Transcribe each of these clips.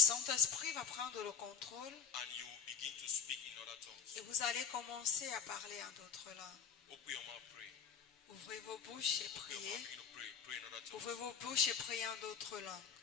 Saint-Esprit va prendre le contrôle and you will begin to speak in other tongues. et vous allez commencer à parler en d'autres langues. Open your mouth, pray. Ouvrez vos bouches et Open your priez. mouth, begin to pray. Pray in other tongues. Ouvrez vos bouches et priez en d'autres langues.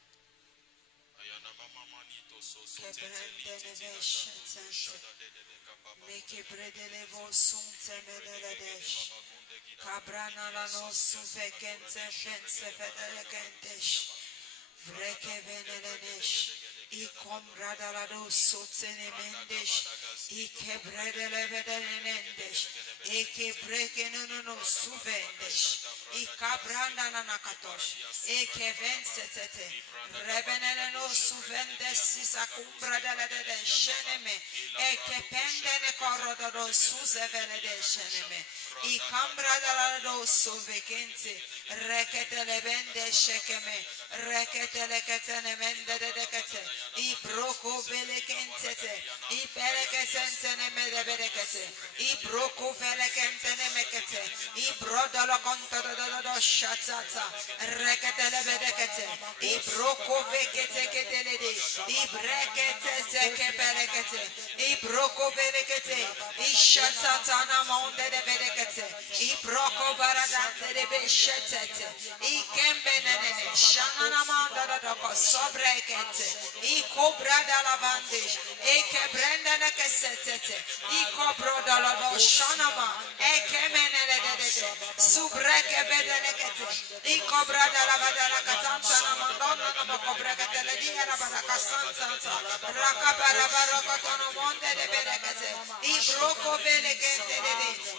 I comprada la dosso tenemendes, I quebredele vedenendes, I quebrekenono suvendes, I cabranda nakatos, I kevensetete, rebeneno suvendes, Sisacumbra della de sceneme, E che pendene corrodo susevene de sceneme, I cambra della dosso vecente, Recetele bende shekeme, Recetele catene mende de cate. I broko velekentete, I perekentene medeberekete, I broko velekentene mekete, I brodolo contodo shatata, reketele bedekete, I broko vekete ketelede, I brekete keperekete, I broko velekete, I shatata monde de bedekete, I broko varadante de beshetete, I kembenene, shanana manda da sobrekete, I cobra da lavandish, e che prende le cassettete, I cobro da la shanama, e che menele de subre che vede le cate, I cobra da la vada la catanza, la madonna, non cobra che te le dia la vada castanza, racapara barocatono monde de berecate, I broco vele che te le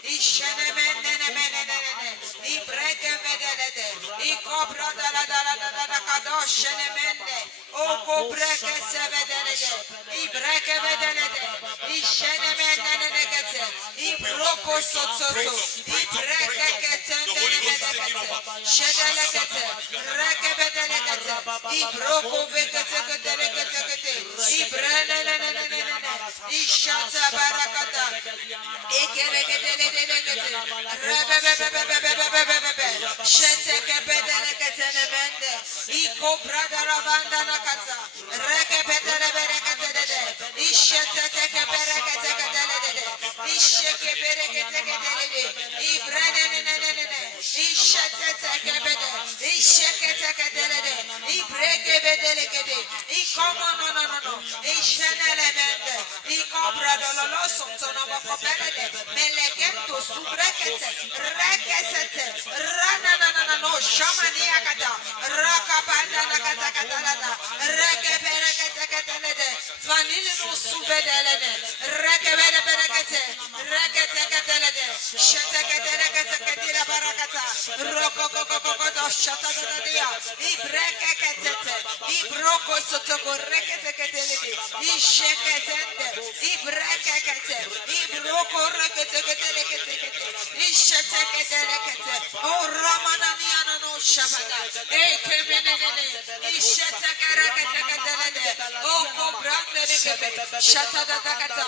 I scene mene, I breche vedele de, I cobra da la cadosce ne mende, o cobra che se vedelede, I breche vedelede, I scene menenegate, I broco sotto, I breche che tende ne scedelegate, reche vedelegate, I broco vegate, I brene, I shata barakata, I che regedele, rebebebebebebebebebe, scete che vedelegate ne mende, I cobra da la banda na casa, reke pedele berekete dede, ishete teke berekete dede, isheke berekete dede, ibrene ne, ishete teke bede, isheke teke dede, ibreke bedele kede, ikomo no, ishenele mende, ikobra dololo sontono mokobele, melekento subrekete, rekete, rana no, shamani akata, rakabanda na kata, reke berekete, vanili no subedelene, reke berekete, shete la barakata, roko shata dia, ibrekete, ibroko sotoko rekete, ishekete, ibrekete, ibroko rekete, ishekete, o ramana niana no shabada, ekemene, ishekete, o cobrande de kebe, shata da kata,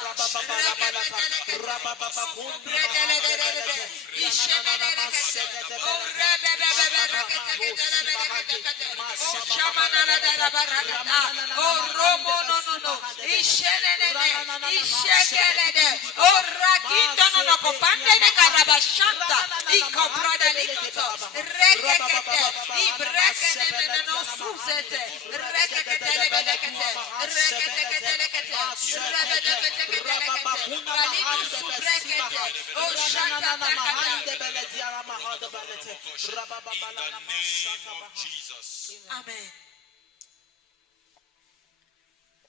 Jesus. Amen.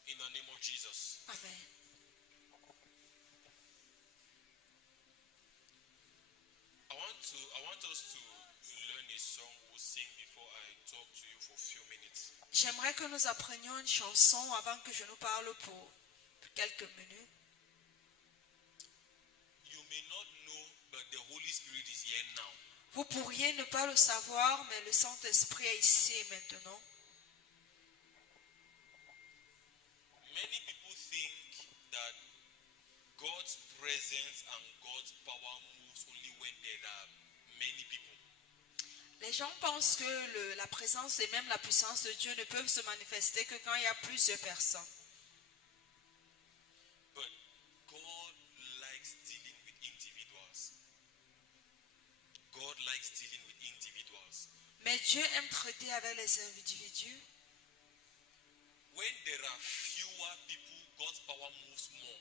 In the name of Jesus. Amen. I want us to learn a song we'll sing before I talk to you for a few minutes. J'aimerais que nous apprenions une chanson avant que je nous parle pour quelques minutes. You may not know, but the Holy Spirit is here now. Vous pourriez ne pas le savoir, mais le Saint-Esprit est ici et maintenant. Many people think that God's presence and God's power moves only when there are many people. Les gens pensent que la présence et même la puissance de Dieu ne peuvent se manifester que quand il y a plusieurs personnes. But God likes dealing with individuals. God likes dealing with individuals. Mais Dieu aime traiter avec les individus. When there are fewer people, God's power moves more.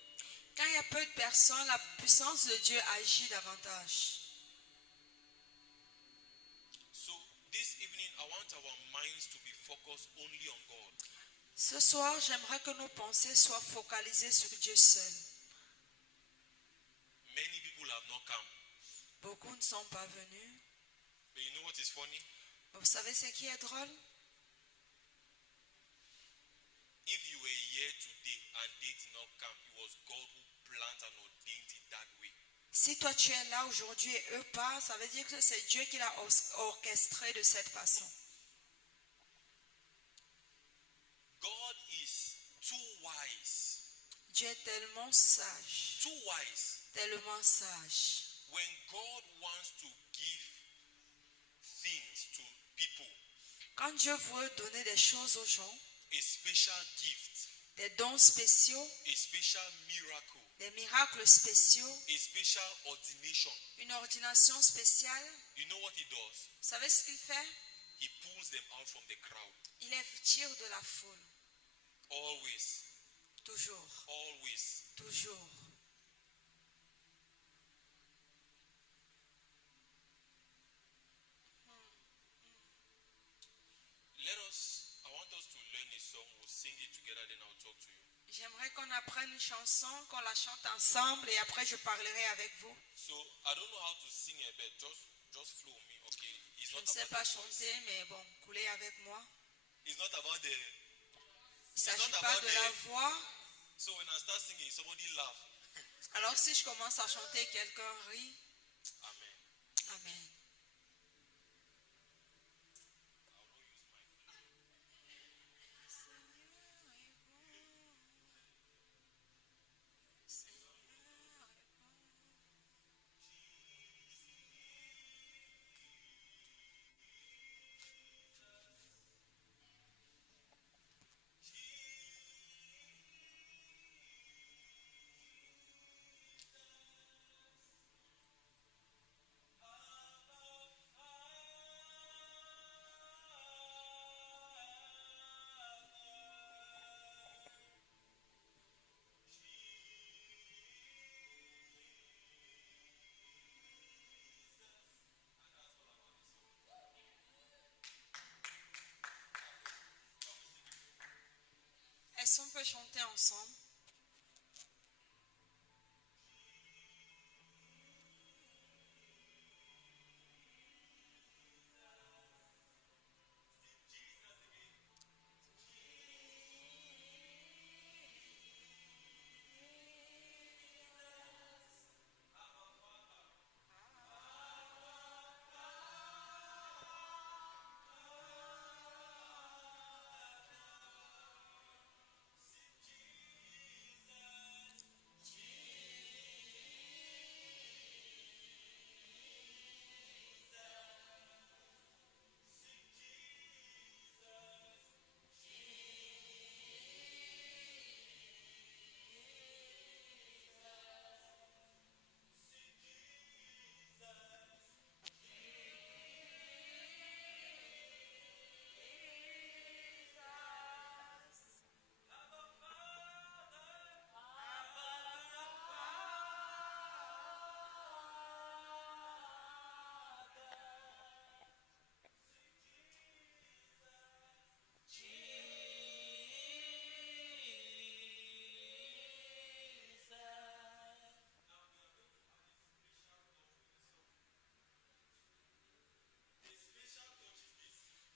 Quand il y a peu de personnes, la puissance de Dieu agit davantage. So this evening, I want our minds to be focused only on God. Ce soir, j'aimerais que nos pensées soient focalisées sur Dieu seul. Many people have not come. Beaucoup ne sont pas venus. But you know what is funny? Vous savez ce qui est drôle? If you were here today and they did not come, it was God who planted and ordained it that way. Si toi tu es là aujourd'hui et eux pas, ça veut dire que c'est Dieu qui l'a orchestré de cette façon. God is too wise. Dieu est tellement sage, Too wise. tellement sage. When God wants to give things to people, Quand Dieu veut donner des choses aux gens, a special gift, des dons spéciaux, a special miracle, des miracles spéciaux, a special ordination, une ordination spéciale, you know what he does? vous savez ce qu'il fait? He pulls them out from the crowd. Il les tire de la foule. Always. Toujours, Always. toujours. I want us to learn a song. We'll sing it together, then I'll talk to you. J'aimerais qu'on apprenne une chanson, qu'on la chante ensemble et après je parlerai avec vous. So I don't know how to sing it, but just flow me, okay? It's Je not ne sais about pas the voice. chanter, mais bon, coulez avec moi. It's not about the. Il ne s'agit pas de la voix. So when I start singing, somebody laugh. Alors si je commence à chanter, quelqu'un rit. Amen. Amen. Est-ce qu'on peut chanter ensemble?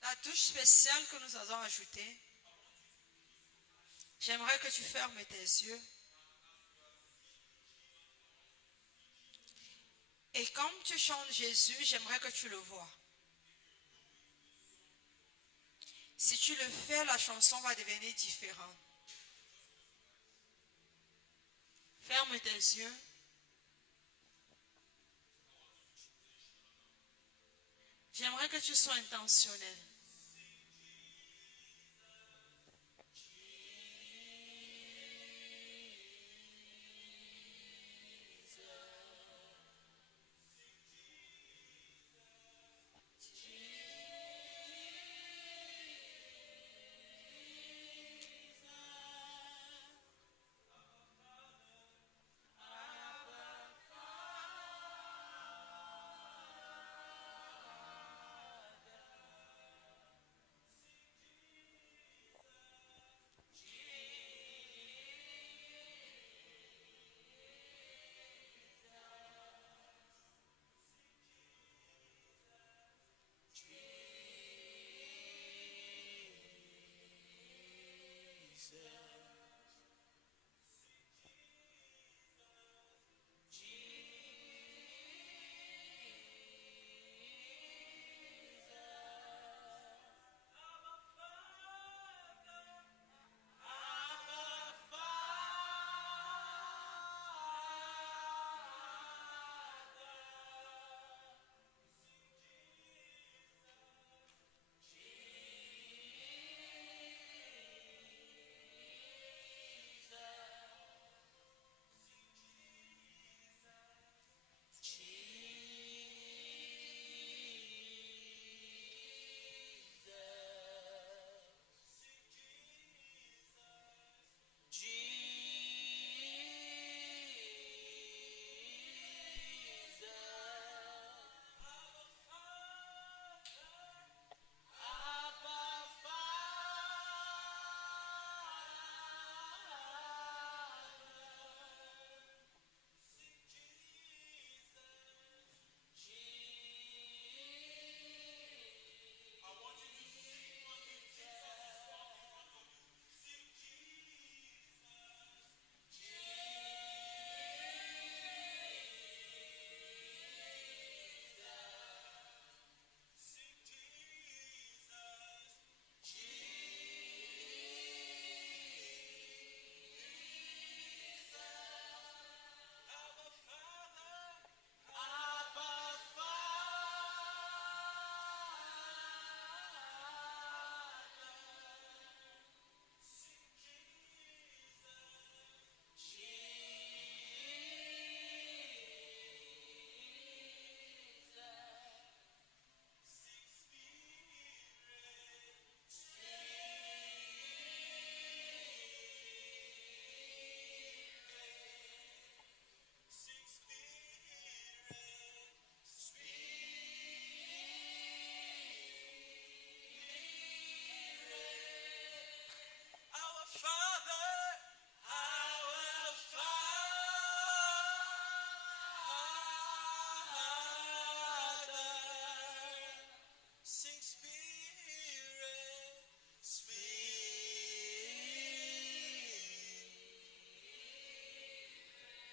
La touche spéciale que nous avons ajoutée, j'aimerais que tu fermes tes yeux. Et comme tu chantes Jésus, j'aimerais que tu le vois. Si tu le fais, la chanson va devenir différente. Ferme tes yeux. J'aimerais que tu sois intentionnel.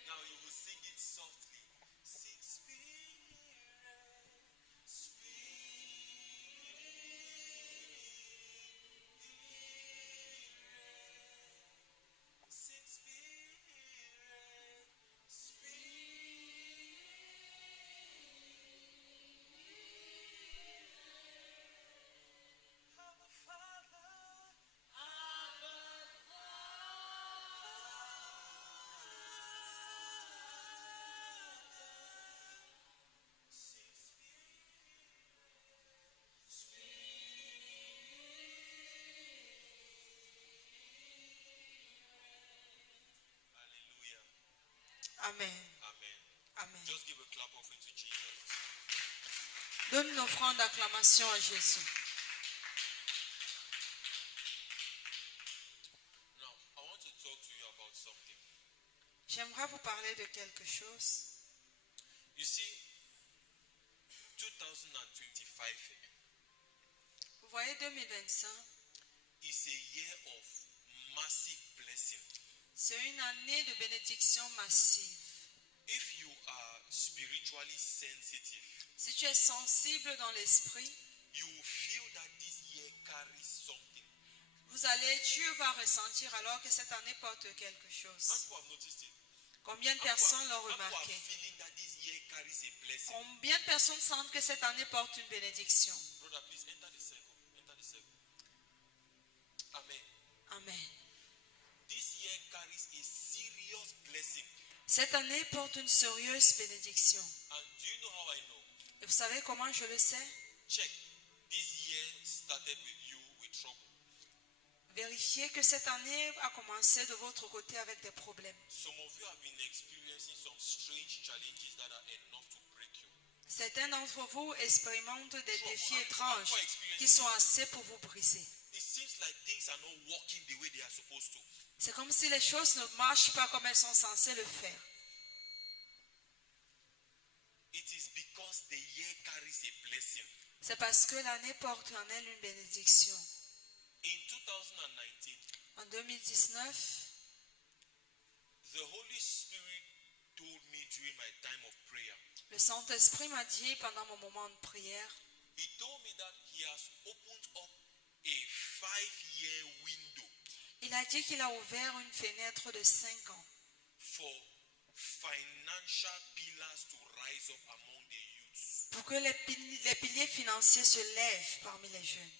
Now you will sing it softly. Sing Spirit, Spirit. Sing Spirit, Spirit. Abba Father, hallelujah. Amen. Amen. Amen. Just give a clap offering to Jesus. Donne une offrande d'acclamation à Jésus. Now, I want to talk to you about something. J'aimerais vous parler de quelque chose. You see, 2025 Vous voyez, 2025, is a year of massive blessing. c'est une année de bénédiction massive. If you are spiritually sensitive, Si tu es sensible dans l'esprit, you will feel that this year carries something. Dieu va ressentir alors que cette année porte quelque chose. And who have noticed it? Combien de And who personnes l'ont are remarqué? feeling that this year carries carries a blessing. Combien de personnes sentent que cette année porte une bénédiction? Brother, please enter the circle. Enter the circle. Amen. Amen. This year carries a serious blessing. Cette année porte une sérieuse bénédiction. And do you know how I know? Et vous savez comment je le sais? Check. This year started with you with trouble. Vérifiez que cette année a commencé de votre côté avec des problèmes. Some of you have been experiencing some strange challenges that are enough to break you. Certains d'entre vous expérimentent des défis étranges qui sont assez pour vous briser. It seems like things are not working the way they are supposed to. C'est comme si les choses ne marchent pas comme elles sont censées le faire. It is because the year carries a blessing. C'est parce que l'année porte en elle une bénédiction. In 2019, En 2019, the Holy Spirit told me during my time of prayer, le Saint-Esprit m'a dit pendant mon moment de prière, He told me that He has opened up a 5-year window il a dit qu'il a ouvert une fenêtre de 5 ans for financial pillars to rise up among the youths. pour que les piliers financiers se lèvent parmi les jeunes.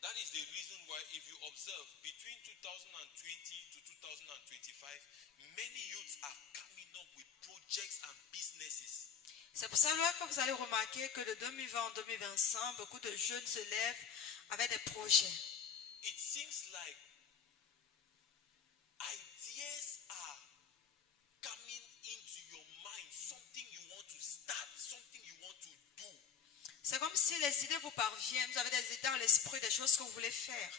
That is the reason why, if you observe, between 2020 to 2025, many youths are coming up with projects and businesses. C'est pour cela que vous allez remarquer que de 2020 en 2025, beaucoup de jeunes se lèvent avec des projets. It seems like ideas are coming into your mind, something you want to start, something you want to do. C'est comme si les idées vous parviennent, vous avez des idées dans l'esprit, des choses que vous voulez faire.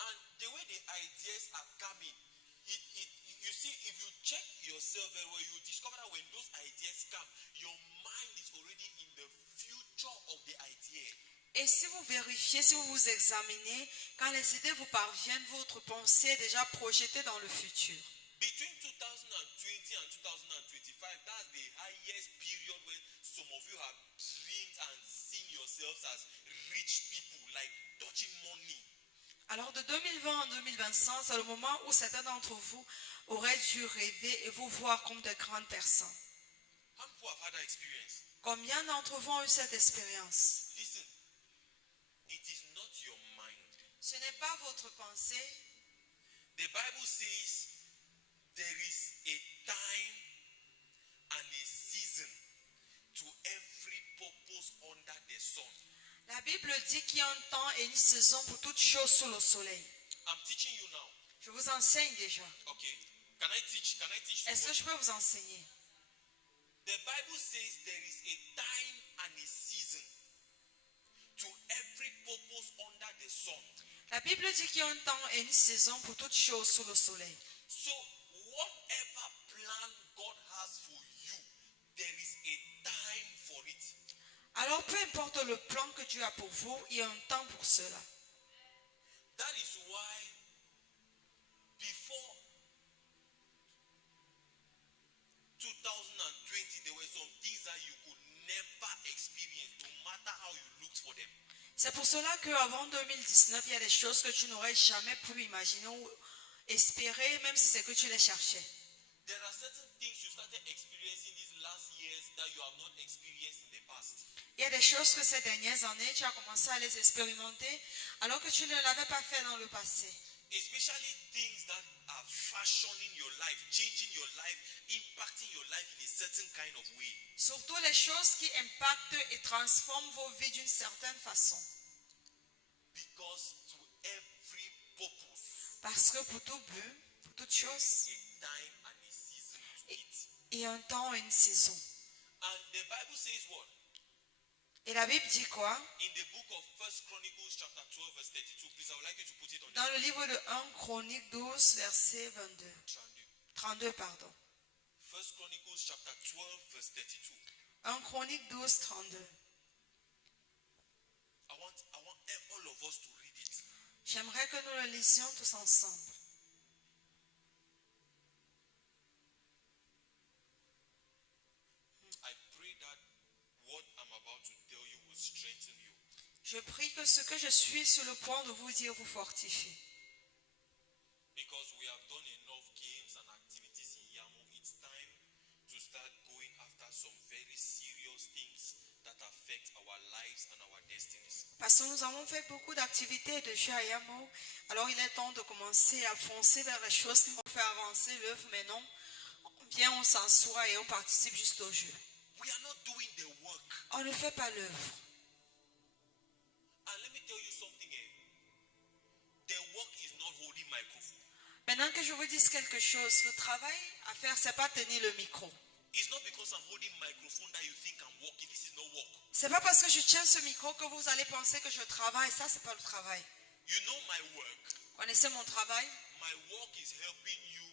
And the way the ideas are coming, you see, if you check yourself very well, you discover that when those ideas come, your mind is already in the future of the idea. Et si vous vérifiez, si vous vous examinez, quand les idées vous parviennent, votre pensée est déjà projetée dans le futur. Between 2020 and 2025, that's the highest period when some of you have dreamed and seen yourselves as rich people, like touching money. Alors de 2020 en 2025, c'est le moment où certains d'entre vous auraient dû rêver et vous voir comme de grandes personnes. How many people have had that experience? Combien d'entre vous ont eu cette expérience? Listen, it is not your mind. Ce n'est pas votre pensée. The Bible says there is a time and a season to every purpose under the sun. La Bible dit qu'il y a un temps et une saison pour toutes choses sous le soleil. I'm teaching you now. Je vous enseigne déjà. Okay. Can I teach? Est-ce que je peux vous enseigner? The Bible says there is a time and a season to every purpose under the sun. La Bible dit qu'il y a un temps et une saison pour toutes choses sous le soleil. So whatever plan God has for you, there is a time for it. Alors peu importe le plan que Dieu a pour vous, il y a un temps pour cela. That is why before 2020, there were some things that you could never experience, no matter how you looked for them. C'est pour cela qu'avant 2019, il y a des choses que tu n'aurais jamais pu imaginer ou espérer, même si c'est que tu les cherchais. There are certain things you started experiencing these last years that you have not experienced in the past. Il y a des choses que ces dernières années, tu as commencé à les expérimenter, alors que tu ne l'avais pas fait dans le passé. Especially things that are fashioning your life, changing your life, impacting your life in a certain kind of way. Surtout les choses qui impactent et transforment vos vies d'une certaine façon. Because to every purpose, Parce que pour tout but, pour toute chose, a time and a season to it. il y a un temps et une saison. And the Bible says what? Et la Bible dit quoi? In the book of 1 Chronicles chapter 12 verse 32, please, I would like you to put it on Dans the le livre de 1 Chronique 12, verset 22. 32, pardon. 1 Chronicles chapter 12 verse 32. 1 Chronique 12, 32. I want all of us to read it. J'aimerais que nous le lisions tous ensemble. I pray that what I'm about to tell you will strengthen you. Je prie que ce que je suis sur le point de vous dire vous fortifie. Because we have done enough games and activities in Yamo, it's time to start going after some very serious destinies. Parce que nous avons fait beaucoup d'activités de jeu à Yamo. Alors il est temps de commencer à foncer vers les choses qui vont faire avancer l'œuvre. Mais non, on vient, on s'assoit et on participe juste au jeu. We are not doing the work. On ne fait pas l'œuvre. And let me tell you something. The work is not holding microphone. Maintenant que je vous dise quelque chose, le travail à faire, c'est pas tenir le micro. It's not because I'm holding microphone that you think I'm working. This is not work. C'est pas parce que je tiens ce micro que vous allez penser que je travaille. Ça, c'est pas le travail. You know my work. Connaissez mon travail? My work is helping you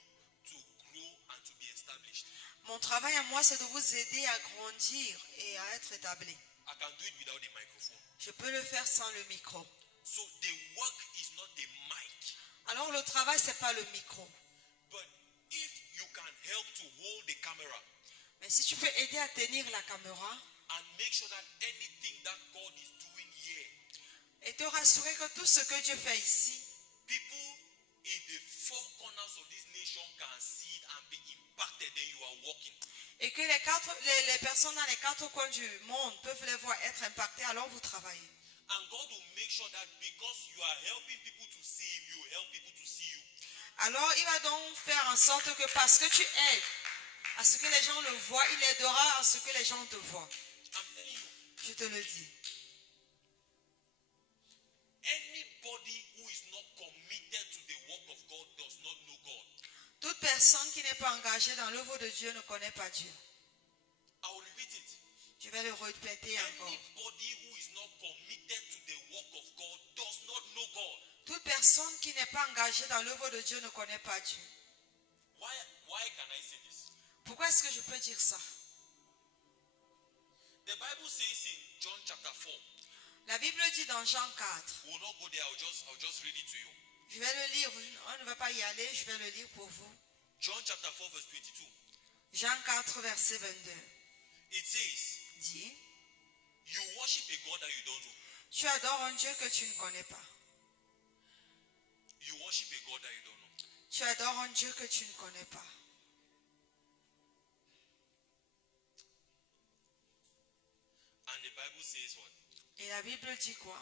to grow and to be established. Mon travail à moi, c'est de vous aider à grandir et à être établi. I can do it without the microphone. Je peux le faire sans le micro. So the work is not the mic. Alors le travail, c'est pas le micro. But if you can help to hold the camera Mais si tu peux aider à tenir la caméra and make sure that anything that God is doing here, et te rassurer que tout ce que Dieu fait ici, people in the four corners of this nation can see it and be impacted, then you are working. et que les personnes dans les quatre coins du monde peuvent les voir être impactées, alors vous travaillez. And God will make sure that because you are helping people to see Him, you help people to see you. Alors il va donc faire en sorte que parce que tu aides à ce que les gens le voient, il aidera à ce que les gens te voient. I'm telling you, Je te le dis. anybody who is not committed to the work of God does not know God. Toute personne qui n'est pas engagée dans l'œuvre de Dieu ne connaît pas Dieu. I will repeat it. Je vais le répéter encore. Anybody who is not committed to the work of God does not know God. Toute personne qui n'est pas engagée dans l'œuvre de Dieu ne connaît pas Dieu. Why can I say this? Pourquoi est-ce que je peux dire ça? The Bible says in John chapter 4. La Bible dit dans Jean 4. We will not go there. I'll just read it to you. Je vais le lire. On ne va pas y aller. Je vais le lire pour vous. John chapter 4 verse 22. Jean 4 verset 22. It says, Dit, you worship a God that you don't know. tu adores un Dieu que tu ne connais pas. You worship a God that you don't know. Tu adores un Dieu que tu ne connais pas. And the Bible says what? Et la Bible dit quoi?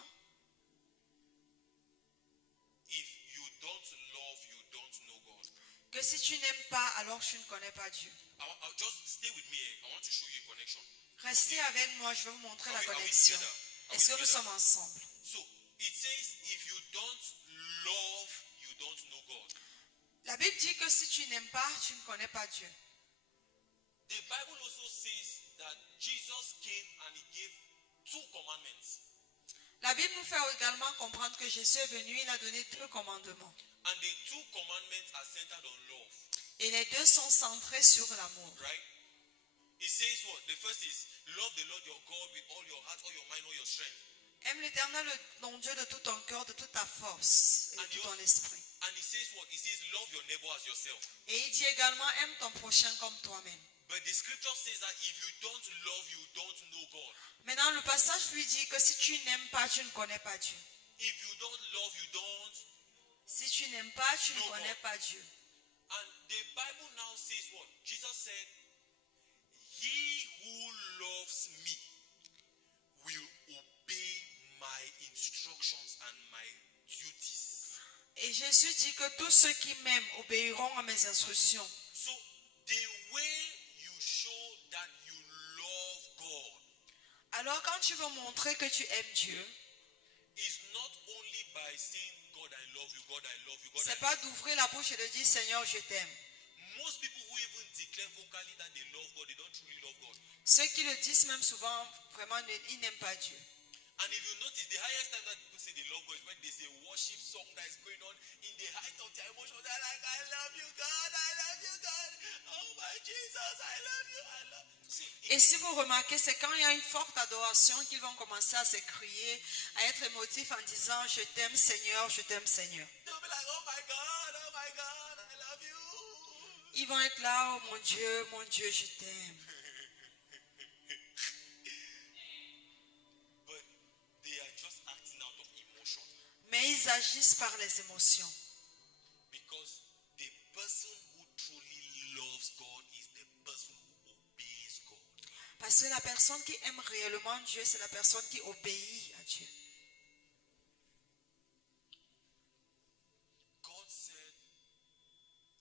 If you don't love, you don't know God. Que si tu n'aimes pas, alors tu ne connais pas Dieu. I'll just stay with me. I want to show you a connection. Restez avec moi, je vais vous montrer la Are we connexion. together? Are we Est-ce que nous together? sommes ensemble? So it says, if you don't love, you don't know God. La Bible dit que si tu n'aimes pas, tu ne connais pas Dieu. The Bible also says that Jesus came and he gave two commandments. La Bible nous fait également comprendre que Jésus est venu, il a donné 2 commandements. And the two commandments are centered on love. Et les 2 sont centrés sur l'amour. Right? It says what? The first is love the Lord your God with all your heart, all your mind, all your strength. Aime l'Éternel, ton Dieu, de tout ton cœur, de toute ta force et de tout ton esprit. And it says what? It says love your neighbor as yourself. Et il dit également, aime ton prochain comme toi-même. But the scripture says that if you don't love, you don't know God. Maintenant, le passage lui dit que si tu n'aimes pas, tu ne connais pas Dieu. If you don't love, you don't. Si tu n'aimes pas, tu ne No, connais God. pas Dieu. And the Bible now says what? Jesus said, he who loves me will obey my instructions and my duties. Et Jésus dit que tous ceux qui m'aiment obéiront à mes instructions. So the way you show that you love God Alors quand tu veux montrer que tu aimes Dieu, is not only by saying, God, I love you, God, I love you, God, I c'est love pas d'ouvrir la bouche et de dire Seigneur, je t'aime. you. Most people who even declare vocally that they love God, they don't truly love God. Ceux qui le disent même souvent, vraiment, ils n'aiment pas Dieu. And if you notice, the highest time that people say they love God is when there's a worship song that is going on in the height of their emotions. They're like, I love you, God, I love you, God. Oh my Jesus, I love you, I love you. See, Et si vous remarquez, c'est quand il y a une forte adoration qu'ils vont commencer à s'écrier, à être émotifs en disant je t'aime Seigneur, je t'aime Seigneur. they'll be like, oh my God, I love you. Ils vont être là, oh mon Dieu, je t'aime. But they are just acting out of emotion. Mais ils agissent par les émotions. Because the person who truly loves God is the person who obeys God. Parce Parce que la personne qui aime réellement Dieu, c'est la personne qui obéit à Dieu. God said,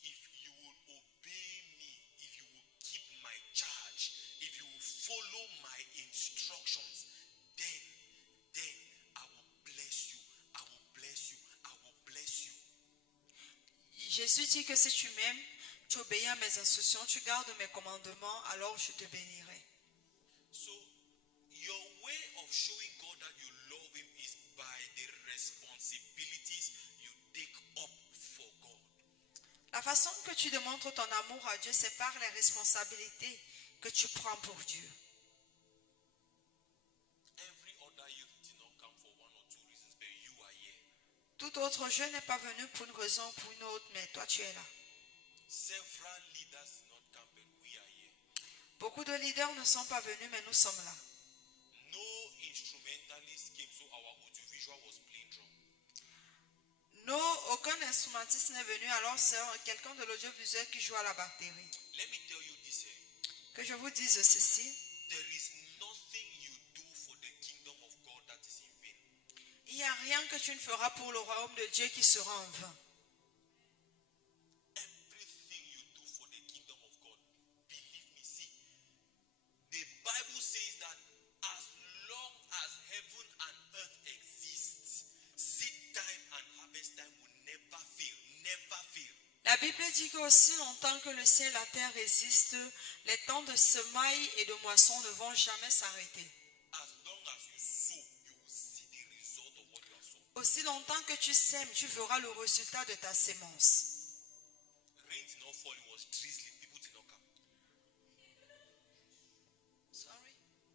if you will obey me, if you will keep my charge, if you will follow my instructions, then I will bless you. I will bless you. I will bless you. Jésus dit que si tu m'aimes, tu obéis à mes instructions, tu gardes mes commandements, alors je te bénirai. So, your way of showing God that you love him is by the responsibilities you take up for God. La façon que tu démontres ton amour à Dieu, c'est par les responsabilités que tu prends pour Dieu. Every other youth did not come for one or two reasons, but you are here. Tout autre jeune n'est pas venu pour une raison ou pour une autre, mais toi tu es là. Several leaders did not come, but we are here. Beaucoup de leaders ne sont pas venus, mais nous sommes là. No instrumentalist came, so our audiovisual was playing drum. Aucun instrumentiste n'est venu, alors c'est quelqu'un de l'audiovisuel qui joue à la batterie. Let me tell you this here. Que je vous dise ceci, There is nothing you do for the kingdom of God that is in vain. il n'y a rien que tu ne feras pour le royaume de Dieu qui sera en vain. Everything you do for the kingdom of God, believe me, see, the Bible says that as long as heaven and earth exists, seed time and harvest time will never fail, never fail. La Bible dit qu'aussi longtemps que le ciel et la terre existent, les temps de semailles et de moisson ne vont jamais s'arrêter. As long as you sow, you will see the result of what you have sown. Aussi longtemps que tu sèmes, tu verras le résultat de ta sémence. Rain did not fall, it was drizzling, people did not come.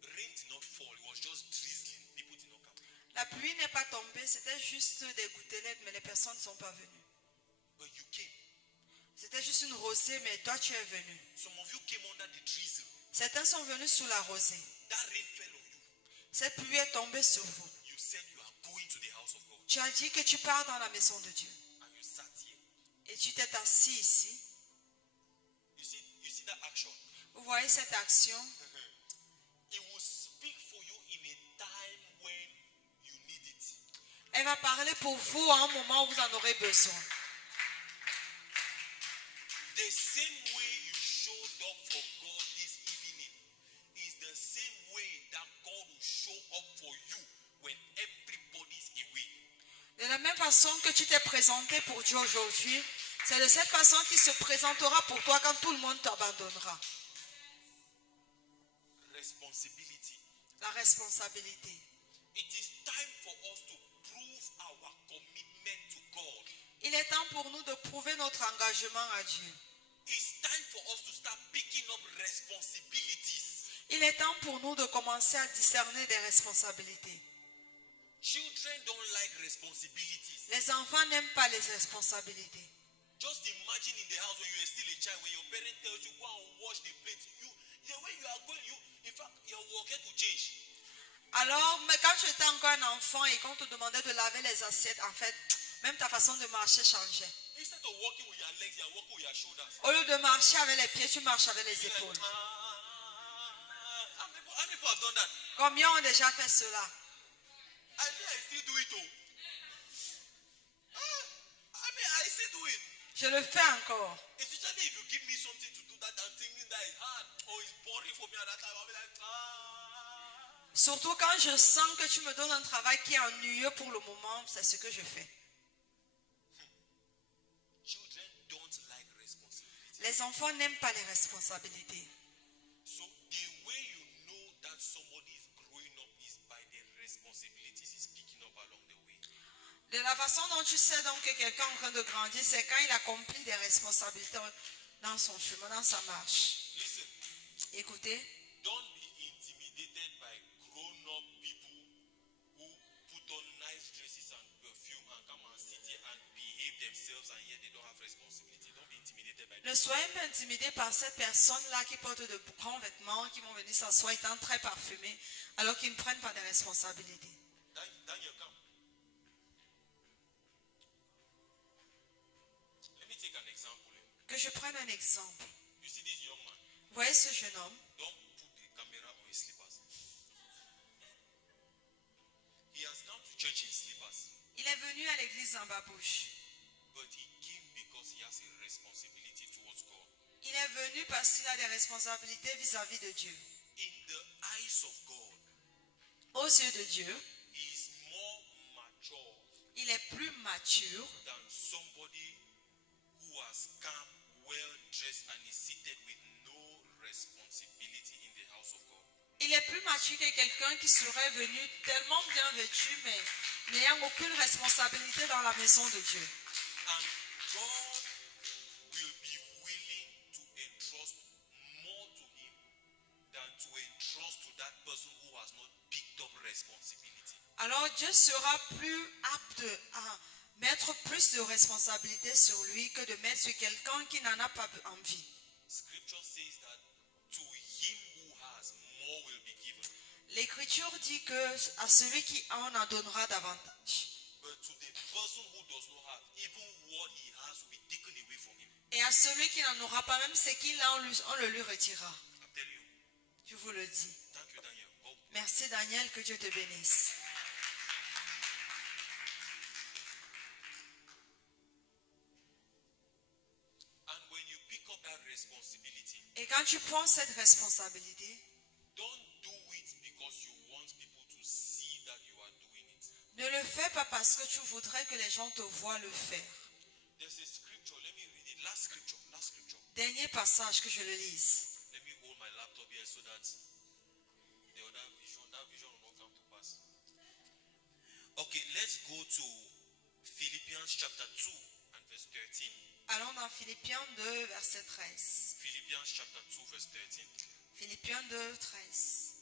Rain did not fall, it was just drizzling, people did not come. La pluie n'est pas tombée, c'était juste des gouttelettes, mais les personnes ne sont pas venues. But you came. C'était juste une rosée, mais toi tu es venu. Some of you came under the drizzle. Certains sont venus sous la rosée. That rain fell on you. Cette pluie est tombée sur vous. You said you are going to the house of God. Tu as dit que tu pars dans la maison de Dieu. And you sat here. Et tu t'es assis ici. You see that action? Vous voyez cette action? It will speak for you in a time when you need it. Elle va parler pour vous à un moment où vous en aurez besoin. The same way you showed up for God this evening is the same way that God will show up for you when everybody's away. De la même façon que tu t'es présenté pour Dieu aujourd'hui, c'est de cette façon qu'il se présentera pour toi quand tout le monde t'abandonnera. Responsibility. La responsabilité. It is time for us to prove our commitment to God. Il est temps pour nous de prouver notre engagement à Dieu. It's time for us to start picking up responsibilities. Il est temps pour nous de commencer à discerner des responsabilités. Children don't like responsibilities. Les enfants n'aiment pas les responsabilités. Just imagine in the house when you are still a child, when your parent tells you go and wash the plate, the way you are going, in fact, your work will change. Alors, mais quand tu étais encore un enfant et qu'on te demandait de laver les assiettes, en fait, même ta façon de marcher changeait. Instead of walking with your legs, you are walking with your shoulders. Au lieu de marcher avec les pieds, tu marches avec les You're like, épaules. how many people have done that? Combien ont déjà fait cela? I still do it too. I still do it. Je le fais encore. Especially if you give me something to do that I'm thinking that is hard or it's boring for me at that time, I'll be like, Surtout quand je sens que tu me donnes un travail qui est ennuyeux pour le moment, c'est ce que je fais. Children don't like responsibility. Les enfants n'aiment pas les responsabilités. So the way you know that somebody is growing up is by the responsibilities he's picking up along the way. De la façon dont tu sais donc que quelqu'un est en train de grandir, c'est quand il accomplit des responsabilités dans son chemin, dans sa marche. Listen, Écoutez, don't be intimidated by grown-up people who put on nice dresses and perfume and come and sit here and behave themselves and yet they don't have responsibility. Don't be intimidated by ne them. soyez pas intimidés par ces personnes-là qui portent de grands vêtements, qui vont venir s'asseoir étant très parfumés, alors qu'ils ne prennent pas de responsabilités. Daniel, come. Let me take an example. Que je prenne un exemple. You see this young man, Vous voyez ce jeune homme? don't put the camera on his church in slippers. Il est venu à l'église en babouche. But he came because he has a responsibility towards God. Il est venu parce qu'il a des responsabilités vis-à-vis de Dieu. In the eyes of God, Aux yeux de Dieu, he is more mature il est plus mature than somebody who has come well dressed and is seated with no responsibility in the house of God. Il est plus mature que quelqu'un qui serait venu tellement bien vêtu, mais n'ayant aucune responsabilité dans la maison de Dieu. And God will be willing to entrust more to him than to entrust to that person who has not picked up responsibility. Alors Dieu sera plus apte à mettre plus de responsabilité sur lui que de mettre sur quelqu'un qui n'en a pas envie. Scripture says that to him who has, more will be given. L'Écriture dit que à celui qui en donnera davantage. But to the person who does not have, even what he has will be taken away from him. Et à celui qui n'en aura pas, même ce qu'il a, on le lui retirera. I'm telling you. Je vous le dis. Thank you, Daniel. God. Merci Daniel, que Dieu te bénisse. And when you pick up that responsibility, Et quand tu prends cette responsabilité, don't do it because you want people to see that you are doing it. ne le fais pas parce que tu voudrais que les gens te voient le faire. There's a scripture. Let me read it. Last scripture. Last scripture. Dernier passage que je le lise. Let me hold my laptop here so that the other vision, that vision will not come to pass. Okay, let's go to Philippians chapter 2 and verse 13. Allons dans Philippiens 2, verset 13. Philippians chapter 2 verse 13. Philippiens 2, 13.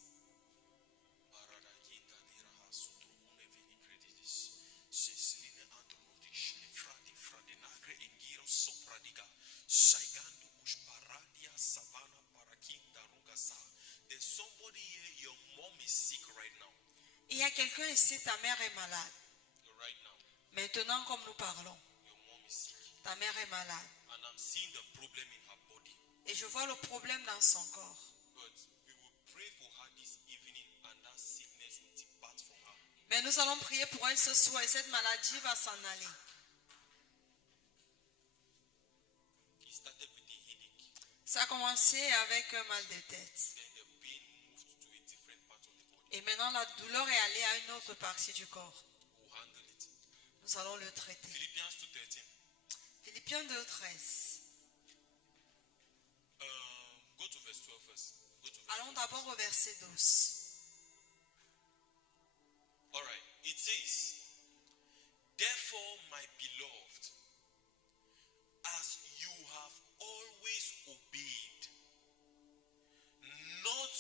There's somebody here, your mom is sick right now. Il y a quelqu'un ici, ta mère est malade. Right now, Maintenant, comme nous parlons, your mom is sick. ta mère est malade. And I'm seeing the problem in her body. Et je vois le problème dans son corps. But we will pray for her this evening and that sickness will depart from her. Mais nous allons prier pour elle ce soir et cette maladie va s'en aller. It started with a headache. Ça a commencé avec un mal de tête. Then the pain moved to a different part of the body. Et maintenant, la douleur est allée à une autre partie du corps. We'll handle it. Nous allons le traiter. Philippians 2:13. Philippiens 2, 13. Go to verse 12 first. Go to verse Allons 12 d'abord au verset 12. All right. It says, therefore, my beloved, as you have always obeyed, not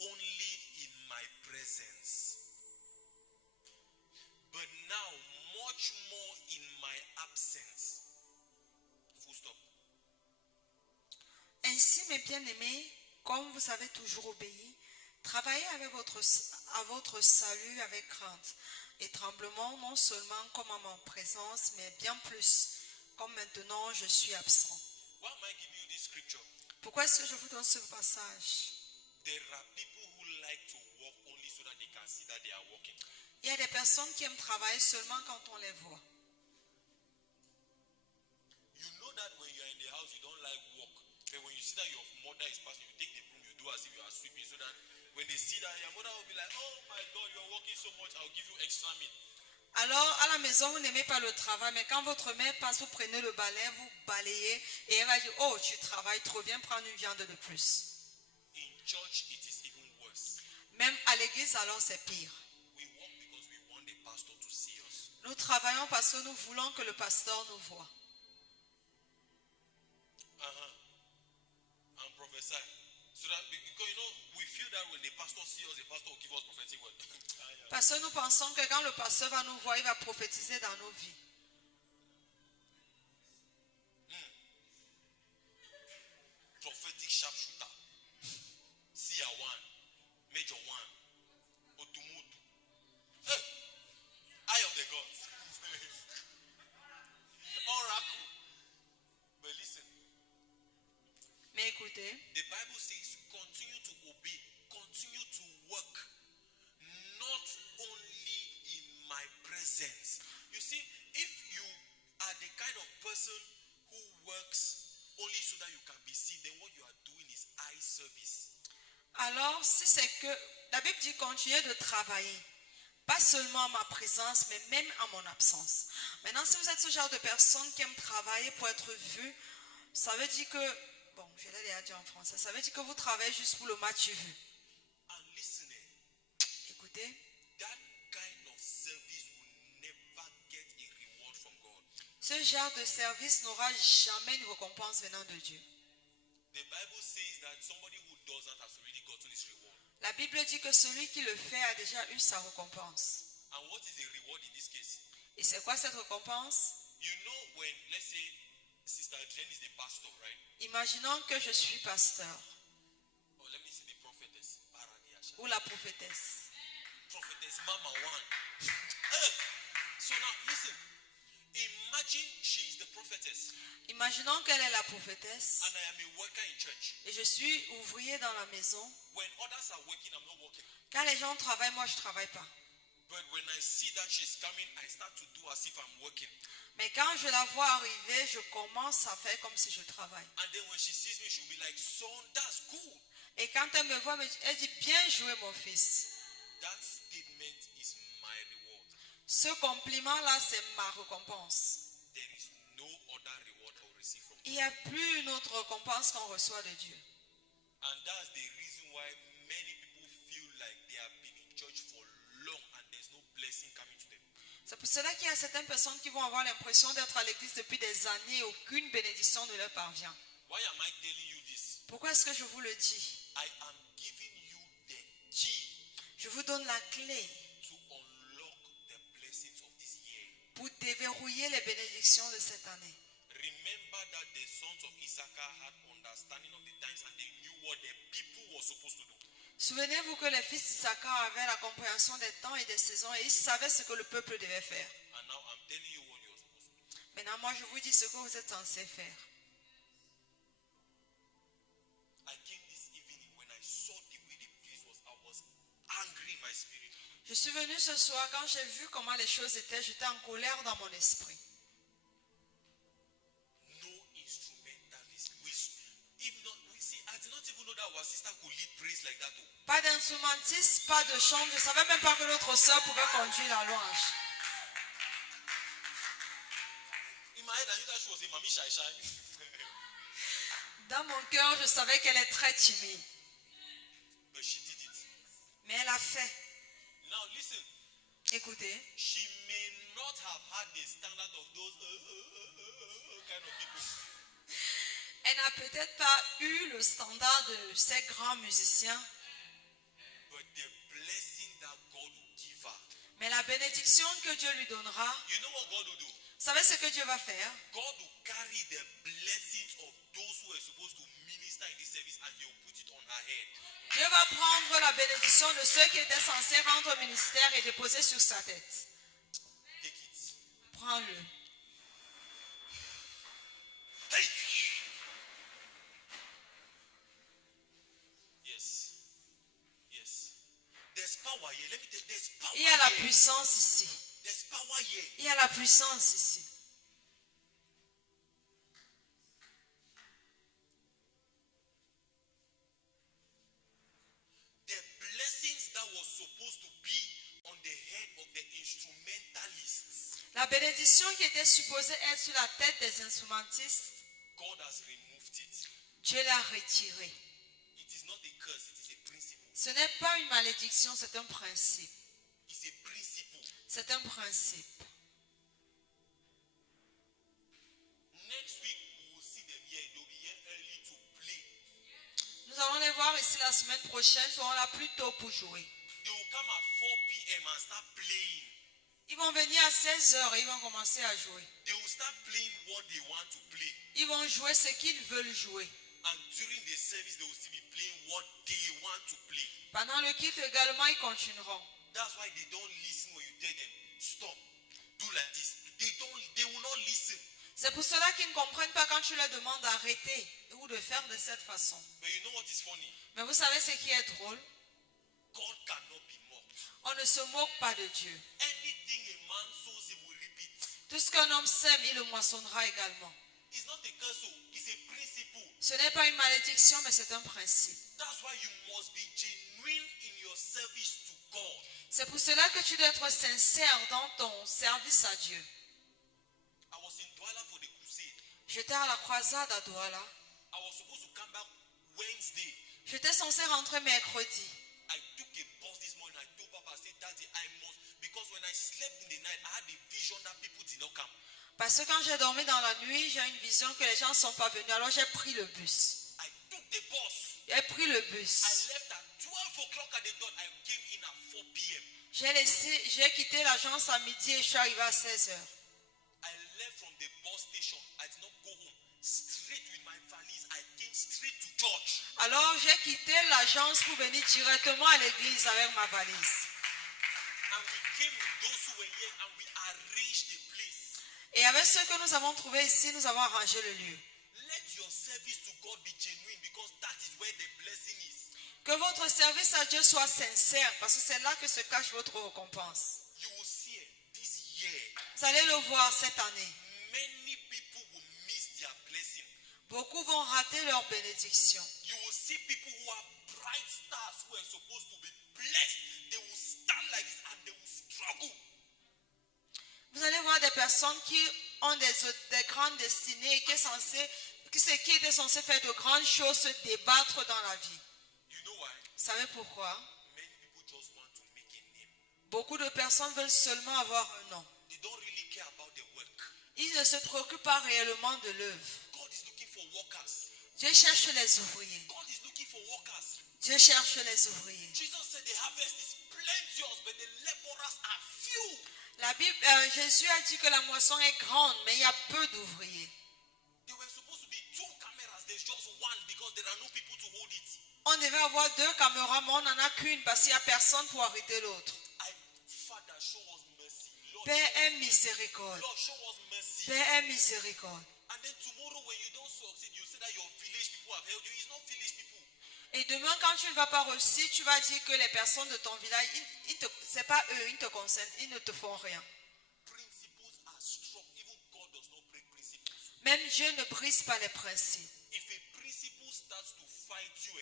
only in my presence, but now much more in my absence. Full stop. Ainsi, mes bien-aimés, comme vous avez toujours obéi, travaillez avec à votre salut avec crainte et tremblement, non seulement comme en mon présence, mais bien plus, comme maintenant je suis absent. Why am I giving you this scripture? Pourquoi est-ce que je vous donne ce passage? There are people who like to walk only so that they can see that they are walking. Il y a des personnes qui aiment travailler seulement quand on les voit. You know that when you are in the house, you don't like walk. But when you see that your mother is passing, you take the broom, you do as if you are sweeping, so that when they see that, your mother will be like, oh my God, you're walking so much, I'll give you extra meat. Alors, à la maison, vous n'aimez pas le travail, mais quand votre mère passe, vous prenez le balai, vous balayez, et elle va dire, oh, tu travailles trop, viens prendre une viande de plus. In church, it is even worse. Même à l'église, alors c'est pire. We walk because we want the pastor to see us. Nous travaillons parce que nous voulons que le pasteur nous voie. And prophesy. So that, because you know, we feel that when the pastor sees us, the pastor will give us prophetic word. Parce que nous pensons que quand le pasteur va nous voir, il va prophétiser dans nos vies. Prophetic sharpshooter. Sia one. Major one. Otumutu. Hey. Eye of the gods. Oracle. But listen. Mais écoutez, The Bible says continue to obey, continue to work, not only in my person who works only so that you can be seen, then what you are doing is eye service. Alors, si c'est que la Bible dit continuez de travailler, pas seulement à ma présence, mais même à mon absence. Maintenant, si vous êtes ce genre de personne qui aime travailler pour être vu, ça veut dire que, bon, je l'ai déjà dit en français, ça veut dire que vous travaillez juste pour le match vu. And listen, Écoutez, that kind of service will never get a reward from God. ce genre de service n'aura jamais une récompense venant de Dieu. The Bible says that somebody who does that has already gotten his reward. La Bible dit que celui qui le fait a déjà eu sa récompense. And what is a reward in this case? Et c'est quoi cette récompense? You know when, let's say, Sister Jen is the pastor, right? Imaginons que je suis pasteur Or let me say the prophetess. Paradiasha. ou la prophétesse. Prophetess Mama One. So now, listen. Imagine she is the prophetess Imaginons qu'elle est la prophétesse and I am a worker in church. et je suis ouvrier dans la maison. When others are working, I'm not working. Quand les gens travaillent, moi je ne travaille pas. But when I see that she's coming, I start to do as if I'm working. Mais quand je la vois arriver, je commence à faire comme si je travaille. And then when she sees me, she'll be like, son, that's good. Et quand elle me voit, elle dit bien joué mon fils. That statement is my reward. Ce compliment-là, c'est ma récompense. There is no other reward I will receive from Il God. n'y a plus une autre récompense qu'on reçoit de Dieu. And that's the reason why many people feel like they have been in church for long and there's no blessing coming to them. C'est pour cela qu'il y a certaines personnes qui vont avoir l'impression d'être à l'église depuis des années et aucune bénédiction ne leur parvient. Why am I telling you this? Pourquoi est-ce que je vous le dis? I am giving you the key Je vous donne la clé to unlock the blessings of this year. pour déverrouiller les bénédictions de cette année. Remember that the sons of Issachar had understanding of the times and they knew what the people were supposed to do. Souvenez-vous que les fils d'Issachar avaient la compréhension des temps et des saisons et ils savaient ce que le peuple devait faire. And now I'm telling you what you're supposed to do. Maintenant, moi, je vous dis ce que vous êtes censés faire. I came this evening when I saw the way the place was, I was angry in my spirit. Je suis venu ce soir, quand j'ai vu comment les choses étaient, j'étais en colère dans mon esprit. No instrumentalist. I did not even know that our sister could lead praise like that. Oh. Pas d'instrumentiste, pas de chant. Je ne savais même pas que notre soeur pouvait conduire la louange. In my head, I knew that she was a Mami Shai Shai. Dans mon cœur, je savais qu'elle est très timide. But she did it. Mais elle a fait. Now listen, Écoutez, she may not have had the standard of those kind of people. elle n'a peut-être pas eu le standard de ces grands musiciens, But the blessing that God will give her. mais la bénédiction que Dieu lui donnera, You know what God will do? vous savez ce que Dieu va faire? God will carry the blessings of those who are supposed to minister in this service and he will put it on her head. Dieu va prendre la bénédiction de ceux qui étaient censés rendre ministère et déposer sur sa tête. Take it. Prends-le. Hey! Yes. Yes. There's power here. Let me tell you, there's power Il y a la here. puissance ici. There's power here. Il y a la puissance ici. The blessings that was supposed to be on the head of the instrumentalists, La bénédiction qui était supposée être sur la tête des instrumentistes, God has removed it. Dieu l'a retirée. It is not a curse, it is a principle. Ce n'est pas une malédiction, c'est un principe. It's a principle. C'est un principe. Next week, we will see them here. They'll be here early to play. Nous allons les voir ici la semaine prochaine, ils seront là plus tôt pour jouer. They will come at 4 p.m. and start playing. Ils vont venir à 16h et ils vont commencer à jouer. They will start playing what they want to play. Ils vont jouer ce qu'ils veulent jouer. And during the service, they will still be playing what they want to play. Pendant le culte également, ils continueront. That's why they don't listen when you tell them, stop, do like this. They will not listen. C'est pour cela qu'ils ne comprennent pas quand tu leur demandes d'arrêter ou de faire de cette façon. But you know what is funny? Mais vous savez ce qui est drôle? God cannot be mocked. On ne se moque pas de Dieu. Anything a man sows, he will reap it. Tout ce qu'un homme sème, il le moissonnera également. It's not a curse, it's a principle. Ce n'est pas une malédiction, mais c'est un principe. That's why you must be genuine in your service to God. C'est pour cela que tu dois être sincère dans ton service à Dieu. I was in Douala for the crusade. J'étais à la croisade à Douala. I was supposed to come back Wednesday. J'étais censé rentrer mercredi. I took a bus this morning. I told Papa, I said, Daddy, I must. Because when I slept in the night, I had a vision that people did not come. Parce que quand j'ai dormi dans la nuit, j'ai eu une vision que les gens ne sont pas venus. Alors j'ai pris le bus. I took the bus. J'ai pris le bus. I left at 12 o'clock at the dot. I came in at 4 p.m. J'ai quitté l'agence à midi et je suis arrivé à 16h. I left from the bus station. I did not go home. Straight with my valise. I came straight to church. Alors j'ai quitté l'agence pour venir directement à l'église avec ma valise. And we came with those who were here and we arranged the place. Et avec ceux que nous avons trouvés ici, nous avons arrangé le lieu. Let your service to God be genuine because that is where the blessing is. Que votre service à Dieu soit sincère parce que c'est là que se cache votre récompense. You will see it this year. Vous allez le voir cette année. Many people will miss their blessing. Beaucoup vont rater leur bénédiction. You will see people who are bright stars who are supposed to be blessed. They will stand like this and they will struggle. Vous allez voir des personnes qui ont des grandes destinées et qui étaient censés faire de grandes choses se débattre dans la vie. You know why? Vous savez pourquoi? Many people just want to make a name. Beaucoup de personnes veulent seulement avoir un nom. They don't really care about the work. Ils ne se préoccupent pas réellement de l'œuvre. God is looking for workers. Dieu cherche les ouvriers. God is looking for workers. Dieu cherche les ouvriers. Jesus said the harvest is plenteous, but the laborers are few. Jésus a dit que la moisson est grande, mais il y a peu d'ouvriers. There were supposed to be 2 cameras. There's just one because there are no people to hold it. On devait avoir 2 caméras, mais on n'en a qu'une parce qu'il n'y a personne pour arrêter l'autre. Father, show us mercy. Lord, Père est miséricorde. Lord, show us mercy. Père est miséricorde. And then tomorrow when you don't succeed, you say that your village people have helped you. It's not village people. Et demain, quand tu ne vas pas réussir, tu vas dire que les personnes de ton village, c'est pas eux, ils te concernent, ils ne te font rien. Principles are strong. Even God does not break principles. Même Dieu ne brise pas les principes. If a principle starts to fight you,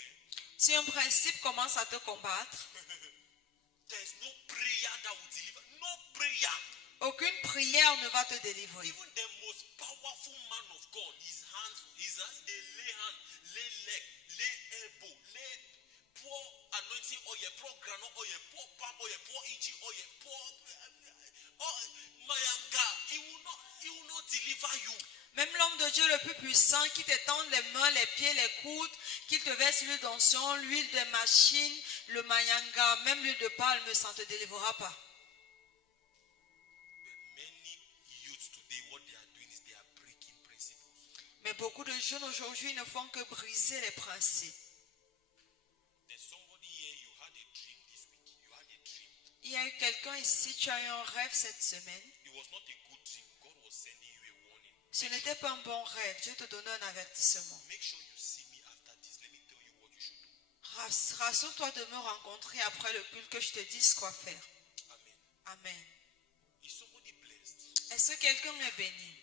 Si un principe commence à te combattre, there's no prayer that will deliver. No prayer. aucune prière ne va te délivrer. Even the most powerful man of God, his hands, they lay hand, lay leg, lay elbow, lay pour anointing oil, pour granite oil, pour palm oil, pour inchi oil, pour mayanga. He will not deliver you. Même l'homme de Dieu le plus puissant qui t'étende les mains, les pieds, les coudes, qu'il te verse l'huile d'onction, l'huile de machine, le mayanga, même l'huile de palme, ça ne te délivrera pas. Mais beaucoup de jeunes aujourd'hui ne font que briser les principes. Il y a eu quelqu'un ici, tu as eu un rêve cette semaine. Ce n'était pas un bon rêve. Dieu te donnait un avertissement. Rassure-toi de me rencontrer après le culte que je te dise quoi faire. Amen. Est-ce que quelqu'un est béni?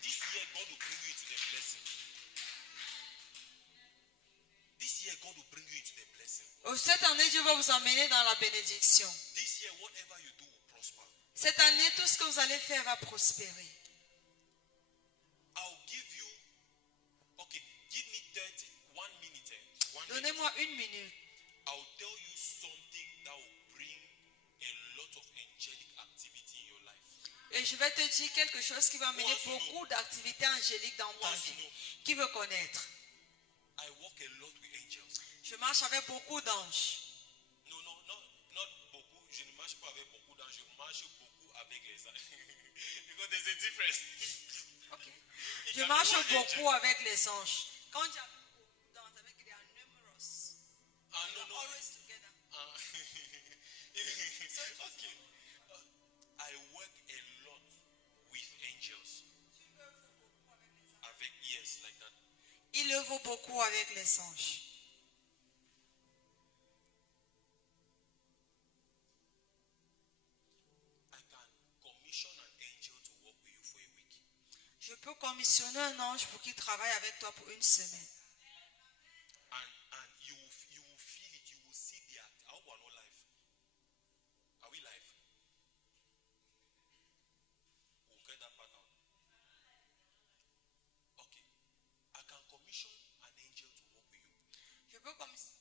This year, God will bring you into the blessing. This year, God will bring you into the blessing. Cette année, Dieu va vous emmener dans la bénédiction. This year, whatever you do will prosper. Cette année, tout ce que vous allez faire va prospérer. I'll give you, okay, give me 1 minute. Donnez-moi 1 minute. I'll tell you something that will bring a lot of angelic activity in your life. Et je vais te dire quelque chose qui va amener beaucoup d'activités angéliques dans ta vie. Qui veut connaître? I walk a lot with angels. Je marche avec beaucoup d'anges. No, not beaucoup. Je ne marche pas avec beaucoup d'anges. Je marche beaucoup avec les anges. Because there's a difference. Okay. Je marche beaucoup avec les anges. Quand tu as beaucoup d'anges, avec les numerous. No. Always together. Okay. I work a lot with angels. Avec yes, like that. Il œuvre beaucoup avec les anges. I can commission an angel to work with you for peux commissionner un ange pour qu'il travaille avec toi pour une semaine. And you will feel it, you will see the act. I hope we're not live. Are we live? We'll get that part out. Okay. I can commission an angel to work with you Je peux commissionner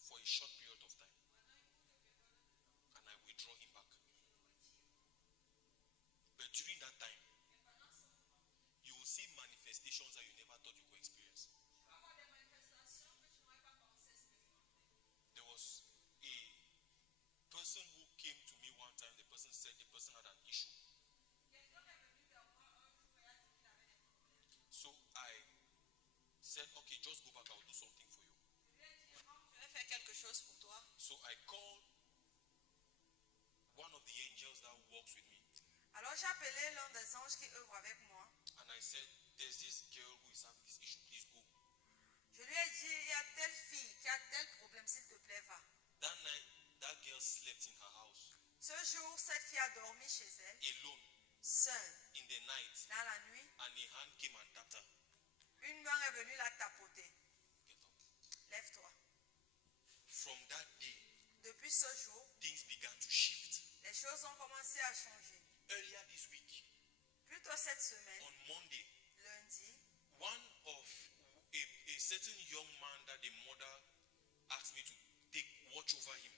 for a short period of time. And I withdraw him back. But during that time, you will see manifestations that you never thought you could experience. There was a person who came to me one time. The person said the person had an issue. So I said, okay, just go back. I will do something for you. Je vais faire quelque chose pour toi. So I called one of the angels that works with me. Alors j'ai appelé l'un des anges qui œuvre avec moi. And I said, there's this girl who is having this issue. Please go. Je lui ai dit, il y a telle fille qui a tel problème, s'il te plaît, va. That night, that girl slept in her house Ce jour, cette fille a dormi chez elle, alone seule, in the night. dans la nuit. And a hand came and tapped her. Une main est venue la tapoter. Get up. Lève-toi. From that day, Depuis ce jour, things began to shift. les choses ont commencé à changer. Earlier this week, Plus tôt cette semaine, on Monday, lundi, one of a certain young man that the mother asked me to take watch over him.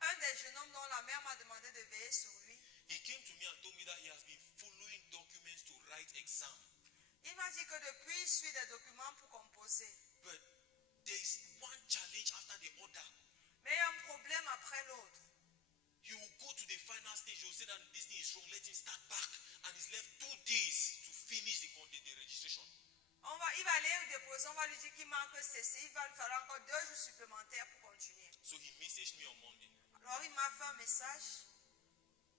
un des jeunes hommes dont la mère m'a demandé de veiller sur lui, He came to me and told me that he has been following documents to write exam. il m'a dit que depuis, il suit des documents pour composer. But there is one challenge after the other. Mais il y a un problème après l'autre. You will go to the final stage, you will say that this thing is wrong, let him start back. And he's left 2 days to finish the registration. Il va aller déposer, on va lui dire qu'il manque ceci. Il va lui falloir encore 2 jours supplémentaires pour continuer. So he messaged me on Monday. Alors il m'a fait un message.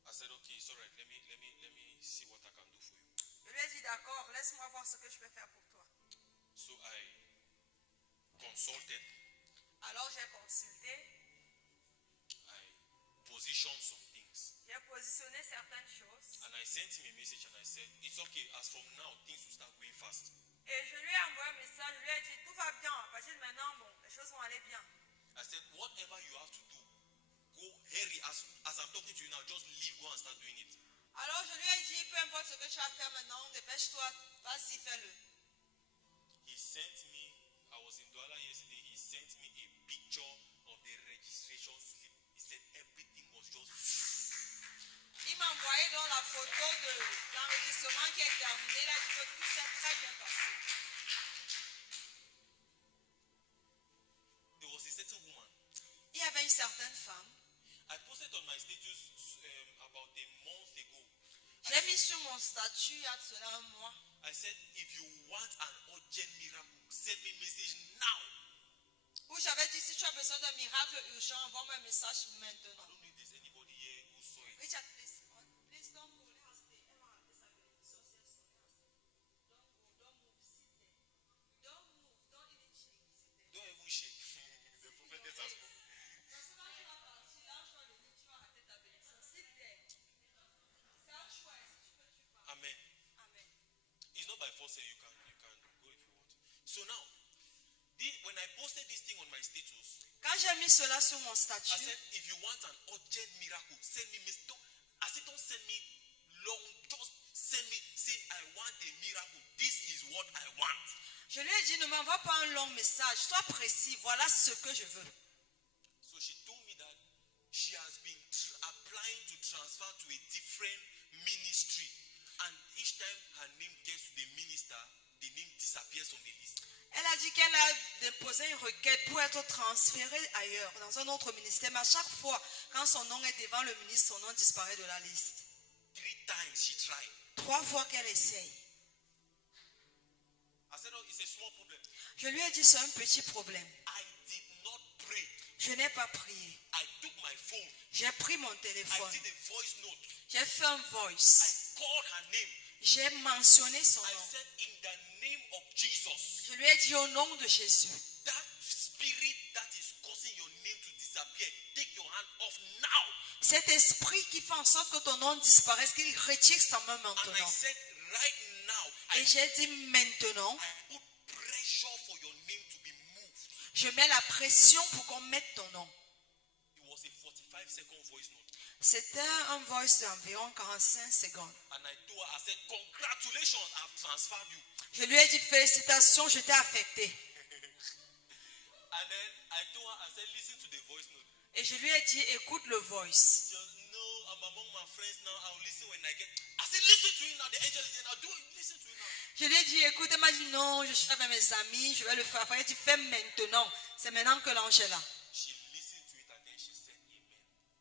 I said, okay, it's all right. Let me see what I can do for you. Je lui ai dit d'accord, laisse-moi voir ce que je peux faire pour toi. So I consulted. Alors j'ai consulté, I positioned some things. j'ai positionné certaines choses. And I sent him a message and I said, it's okay. As from now, things will start going fast. Et je lui ai envoyé un message, je lui ai dit tout va bien. À partir de maintenant, bon, les choses vont aller bien. I said, whatever you have to do, go hurry. As I'm talking to you now, just leave, go and start doing it. Alors je lui ai dit, peu importe ce que tu as à faire maintenant, dépêche-toi, vas-y, fais-le. He sent me, I was in Douala yesterday, he sent me a picture of the registration slip. He said everything was just... Il m'a envoyé dans la photo de l'enregistrement qui est terminé. Il a dit que tout s'est très bien passé. There was a certain woman. Il y avait une certaine femme. I posted on my status about a month ago. J'ai mis sur mon statut il y a de cela un mois. I said, if you want an urgent miracle, send me a message now. Où j'avais dit, si tu as besoin d'un miracle urgent, envoie-moi un message I maintenant. don't know if there's anybody here who saw it. Richard, please don't move. Let us stay. Don't move. Sit there. Don't move. Don't even shake. Sit there. Don't even shake. The prophetess has spoken. Amen. Amen. It's not by force you can go if you want. So now, when I posted this thing on my status, Quand j'ai mis cela sur mon I statut, said, if you want an urgent miracle, send me. I said, don't send me long. Just send me. Say, I want a miracle. This is what I want. je lui ai dit, ne m'envoie pas un long message, sois précis, voilà ce que je veux. So she told me that she has been applying to transfer to a different ministry. And each time her name gets to the minister, the name disappears from the list. Elle a dit qu'elle a déposé une requête pour être transférée ailleurs, dans un autre ministère. Mais à chaque fois, quand son nom est devant le ministre, son nom disparaît de la liste. 3 times she tried. 3 fois qu'elle essaye. I said, oh, it's a small problem. Je lui ai dit, c'est un petit problème. I did not pray. Je n'ai pas prié. I took my phone. J'ai pris mon I téléphone. did a voice note. J'ai fait un voice. I called her name. J'ai mentionné son I nom. said, in the name of Jesus, Je lui ai dit au nom de Jésus. that spirit that is causing your name to disappear, take your hand off now. Cet esprit qui fait en sorte que ton nom disparaisse, qu'il retire sa main And I maintenant. said, right now, Et j'ai dit maintenant, I put pressure for your name to be moved. je mets la pression pour qu'on mette ton nom. It was a 45-second voice note. C'était un voice d'environ 45 secondes. And I told her, I said, congratulations, I've transferred you. Je lui ai dit félicitations, je t'ai affecté. And then I told her, I said, listen to the voice note. Et je lui ai dit écoute le voice. Just, no, I'm among my friends now. I'll listen when I get. I said, listen to it now. The angel is here now. Do it. Listen to it now. Je lui ai dit écoute, elle m'a dit non, je suis avec mes amis, je vais le faire. Après, elle a dit fais maintenant. C'est maintenant que l'ange est là. She listened to it and then she said, amen.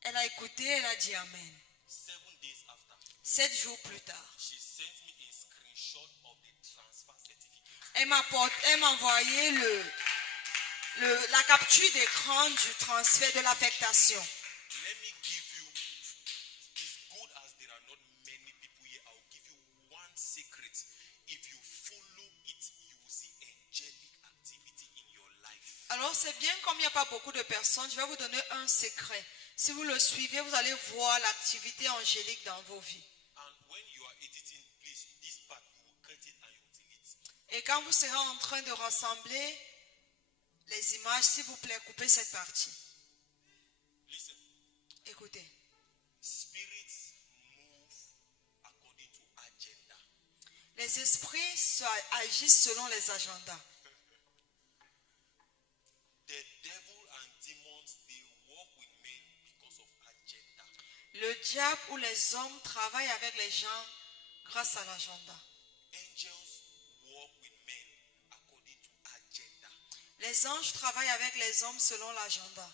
Elle a écouté, elle a dit amen. 7 days after, 7 jours plus tard, she sent me a screenshot of the transfer certificate. elle m'a envoyé la capture d'écran du transfert de l'affectation. Let me give you, as good as there are not many people here, I'll give you one secret. If you follow it, you will see angelic activity in your life. Alors c'est bien comme il n'y a pas beaucoup de personnes, je vais vous donner un secret. Si vous le suivez, vous allez voir l'activité angélique dans vos vies. And when you are editing, please, this part, you will cut it and you will delete. Et quand vous serez en train de rassembler les images, s'il vous plaît, coupez cette partie. Listen, Écoutez, spirits move according to agenda. les esprits agissent selon les agendas. The devil and demons, they walk with men because of agenda. Le diable ou les hommes travaillent avec les gens grâce à l'agenda. Angels walk with men according to agenda. Les anges travaillent avec les hommes selon l'agenda.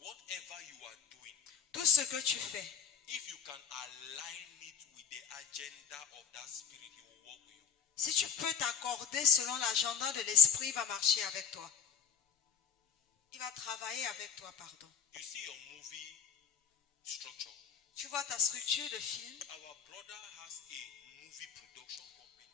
Whatever you are doing, Tout ce que tu fais, if you can align it with the agenda of that spirit, he will walk with you. si tu peux t'accorder selon l'agenda de l'esprit, il va marcher avec toi. Il va travailler avec toi, pardon. You see your movie structure. Tu vois ta structure de film. Our brother has a movie production company.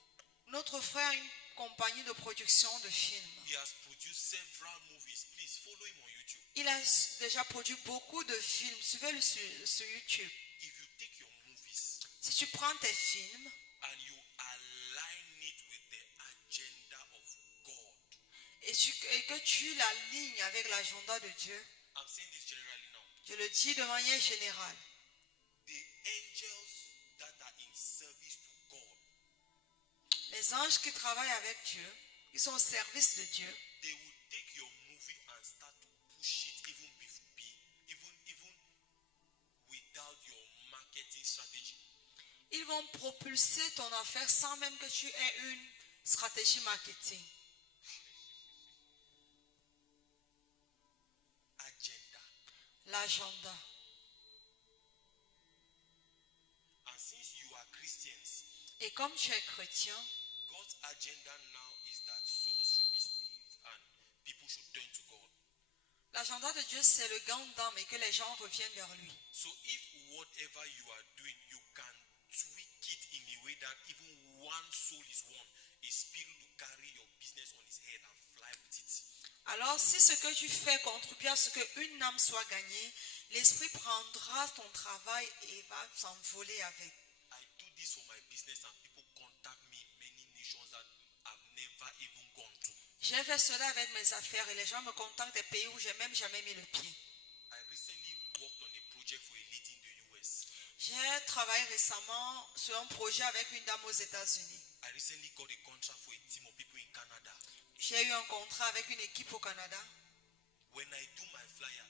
Notre frère a une compagnie de production de films. He has produced several movies. Please follow him on YouTube. Il a déjà produit beaucoup de films. Suivez-le sur YouTube. If you take your movies Si tu prends tes films and you align it with the agenda of God, et que tu l'alignes avec l'agenda de Dieu, I'm saying this generally now. je le dis de manière générale, The angels that are in service to God, les anges qui travaillent avec Dieu, qui sont au service de Dieu, they will take your movie and start to push it even without your marketing strategy. ils vont propulser ton affaire sans même que tu aies une stratégie marketing. Agenda. L'agenda. And since you are Christians, Et comme tu es chrétien, God's agenda now is that souls should be saved and people should turn to God. l'agenda de Dieu, c'est le gain d'âme et que les gens reviennent vers lui. So if whatever you are doing, you can tweak it in a way that even one soul is won, a spirit will carry your business on his head and fly with it. Alors, si ce que tu fais contribue à ce qu'une âme soit gagnée, l'esprit prendra ton travail et va s'envoler avec. I do this for my business and people contact me in many nations that I've never even gone to. J'ai fait cela avec mes affaires et les gens me contactent des pays où j'ai même jamais mis le pied. I recently worked on a project for a lady in the US. J'ai travaillé récemment sur un projet avec une dame aux États-Unis. I recently got a contract for a team of people in Canada. J'ai eu un contrat avec une équipe au Canada. When I do my flyer,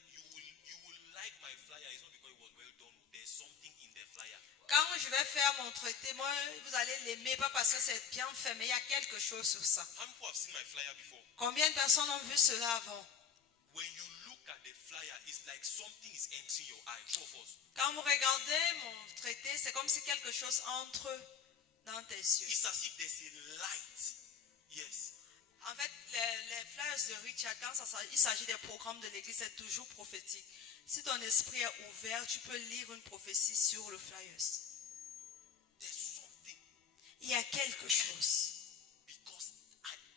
you will like my flyer. It's not because it was well done. There's something in the flyer. Quand je vais faire mon traité, moi, vous allez l'aimer, pas parce que c'est bien fait, mais il y a quelque chose sur ça. How many people have seen my flyer before? Combien de personnes ont vu cela avant? When you look at the flyer, it's like something is entering your eye. True or false? Quand vous regardez mon traité, c'est comme si quelque chose entre dans tes yeux. It's as if there's a light. Yes. En fait, les flyers de Richard, quand il s'agit des programmes de l'église, c'est toujours prophétique. Si ton esprit est ouvert, tu peux lire une prophétie sur le flyers. There's something. Il y a quelque chose. Because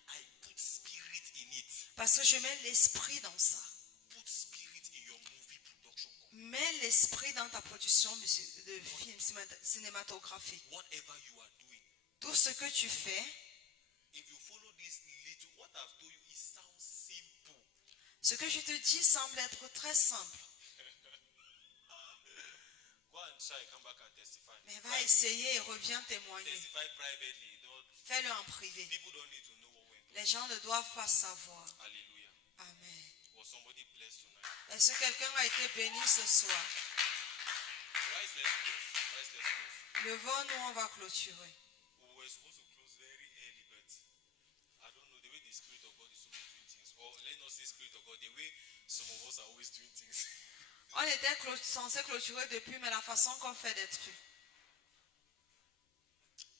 I put spirit in it. Parce que je mets l'esprit dans ça. Put spirit in your movie production company. Mets l'esprit dans ta production de films cinématographiques. Whatever you are doing, Tout ce que tu fais, if you follow this little, what I've told you, it sounds simple. ce que je te dis semble être très simple. Go and try, come back and testify. Mais va essayer et reviens témoigner. Testify privately. Fais-le en privé. People don't need to know what we're doing. Les gens ne doivent pas savoir. Hallelujah. Amen. Was somebody blessed tonight? Est-ce que quelqu'un a été béni ce soir? Rise, let's close. Rise, let's close. Levons-nous, on va clôturer. We were supposed to close very early, but I don't know the way the Spirit of God is always doing things. Or let not say Spirit of God, the way some of us are always doing things. On était censé clôturer depuis, mais la façon qu'on fait des trucs.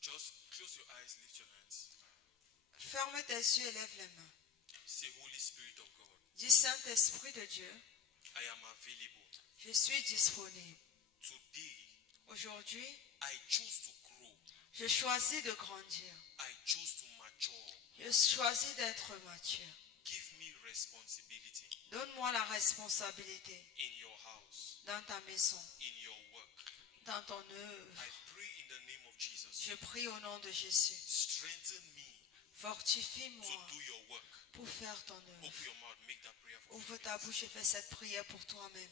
Just close your eyes, lift your hands. Ferme tes yeux et lève les mains. Say, Holy Spirit of God, Dis Saint-Esprit de Dieu, I am available. je suis disponible. Today, Aujourd'hui, I choose to grow. je choisis de grandir. I choose to mature. Je choisis d'être mature. Give me responsibility Donne-moi la responsabilité in your house, dans ta maison, in your work. dans ton œuvre. I pray in the name of Jesus. Je prie au nom de Jésus. Strengthen me to Fortifie-moi do your work. pour faire ton œuvre. Open your mouth, make that prayer for Ouvre me. ta bouche et fais cette prière pour toi-même.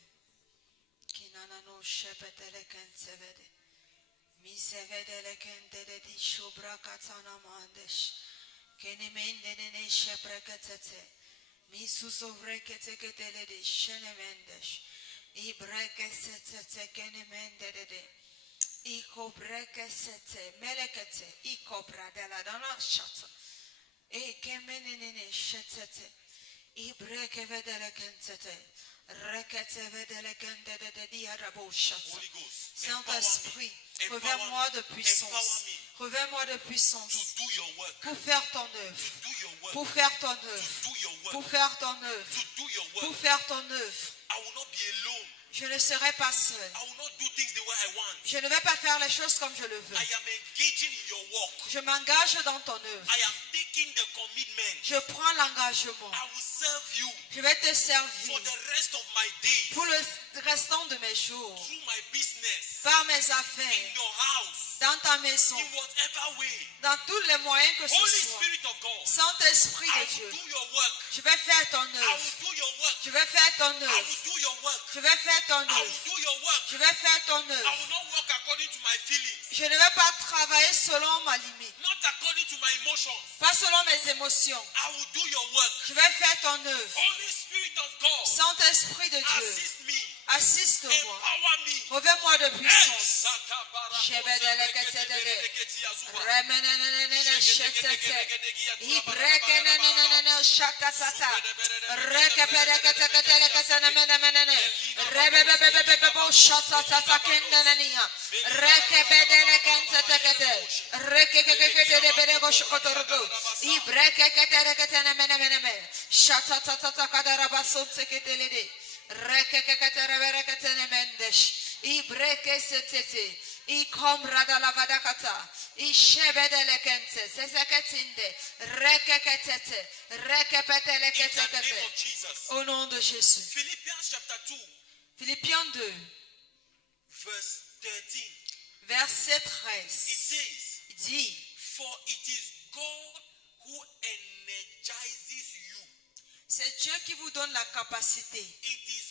Kinanano shepetele kensevede. Misevedele kendele di shobra katana mandesh. Kenemendene sheprekatete. Misusovrekete di shenemendesh. Ibrekesete kenemendede. Ikobrekesete melekete. Ikobradela dana shat. E kemenene shetete. Ibrekevedele kentete. Reketevedele kentete di arabo shat. Holy Ghost, Saint-Esprit, empower me. revers-moi de puissance. Empower me. Revers-moi de To puissance do your work. pour faire ton œuvre. To do your work. Pour faire ton To œuvre. do your work. Pour faire ton œuvre. To do your work. Pour faire ton œuvre. I will not be alone. Je ne serai pas seul. I will not do things the way I want. Je ne vais pas faire les choses comme je le veux. I am engaging in your work. Je m'engage dans ton œuvre. I am taking the commitment. Je prends l'engagement. I will serve you Je vais te servir for the rest of my days. pour le restant de mes jours. Through my business. Par mes In affaires. your house. Dans ta maison. In whatever way. Dans tous les moyens que ce Holy soit. Spirit of God. Saint-Esprit I de will Dieu. do your work. Je vais faire ton I œuvre. will do your work. Je vais faire ton I œuvre. will do your work. Je vais faire ton I will œuvre. do your work. Je vais faire ton I œuvre. will not work according to my feelings. Je ne vais pas travailler selon ma limite. Not according to my emotions. Pas selon mes émotions. I will do your work. Je vais faire ton œuvre. Holy Spirit of God. Saint-Esprit de Dieu, Assist me. assiste-moi. Empower me. Revers-moi de puissance. Remenenenene shetete. Ibrekenenenene shatatata. Rekepereketeketeleketelemenenene. Rebebebebebebo shatatata kendenenia. Rekebedelekentetekete. Rekekekeketereberego shokotorogo. Ibrekeketereketenemenemeneme. Shatatata kadarabasonteketelede. Rekekeketerebereketenemendesh. Ibrekesetete. Ikomrada lavadakata. Ishebedelekense. Seseketinde. Rekeketete. In the name Rekepeteleketekete. of Jesus. Au nom de Jésus. Philippians chapter 2, Philippiens 2, verse 13. verset It 13. says, Il dit, For it is God who energizes you. c'est Dieu qui vous donne la capacité. It is